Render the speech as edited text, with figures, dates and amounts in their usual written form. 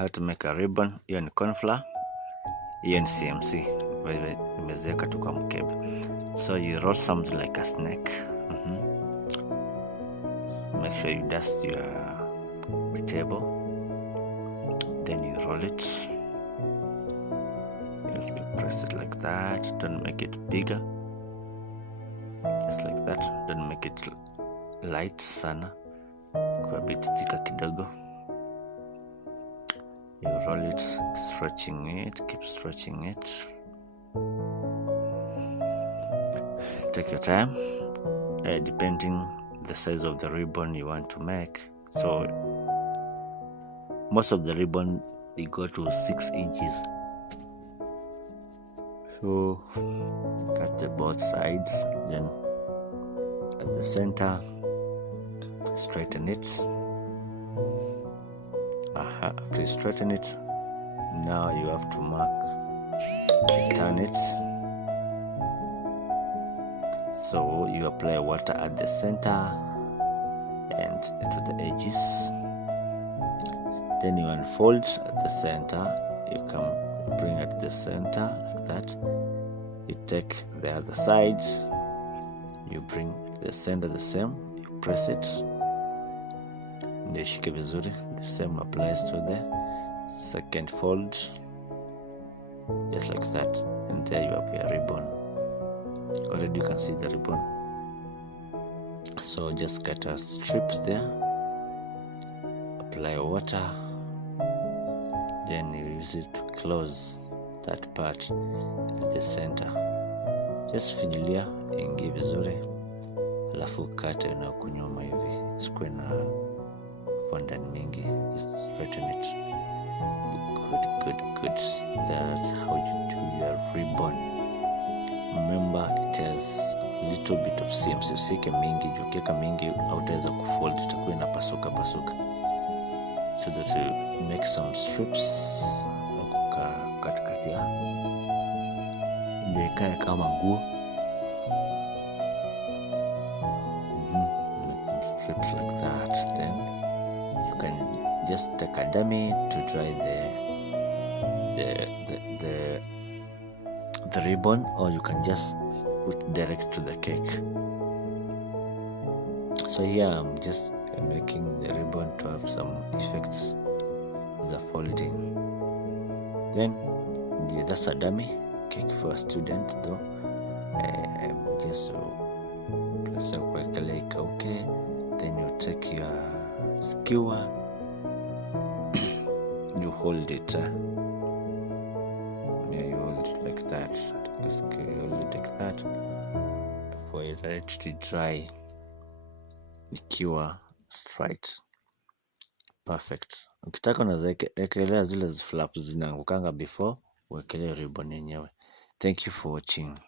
how to make a ribbon. Hiyo ni cornflour, hiyo ni CMC imeziweka tu kwa mkebe. So you roll something like a snake. Make sure you dust your table, then you roll it. You press it like that. Don't make it bigger, just like that. Don't make it light sana, kwa bit thicker kidogo. You roll it, stretching it, keep stretching it. Take your time, depending the size of the ribbon you want to make. So most of the ribbon, they go to 6 inches. So cut the both sides, then at the center straighten it. After you straighten it, now you have to mark and turn it. So you apply water at the center and to the edges. Then you unfold at the center. You bring it to the center like that. You take the other side. You bring the center the same. You press it. Ndio shike vizuri. The same applies to the second fold. Just like that. And there you have your ribbon. Already you can see the ribbon. So just cut a strip there, apply water, then you use it to close that part at the center. Just finyilia ingie vizuri, alafu kate na kunyoma hivi, sikuwe na fondant mingi. Just straighten it. Good. That's how you do your ribbon. Remember, it has a little bit of CMC. Usike mingi, ukiweka mingi hautaweza kufold, itakuwa inapasuka. So that you make some strips katikati ya ndio ikae kama nguo. Make some strips like that. Then you can just take a dummy to dry the ribbon, or you can just put direct to the cake. So here I'm just making the ribbon to have some effects, the folding. Then that's a dummy cake for a student though. Just place kuwekele ikauke, then you take your skewer, you hold it. You hold it like that. You hold it like that for it ready to dry, ikiwa straight. Perfect. Ukitaka unaweza ekelea zile flaps zinaangukanga before uwekelee ribbon yenyewe. Thank you for watching.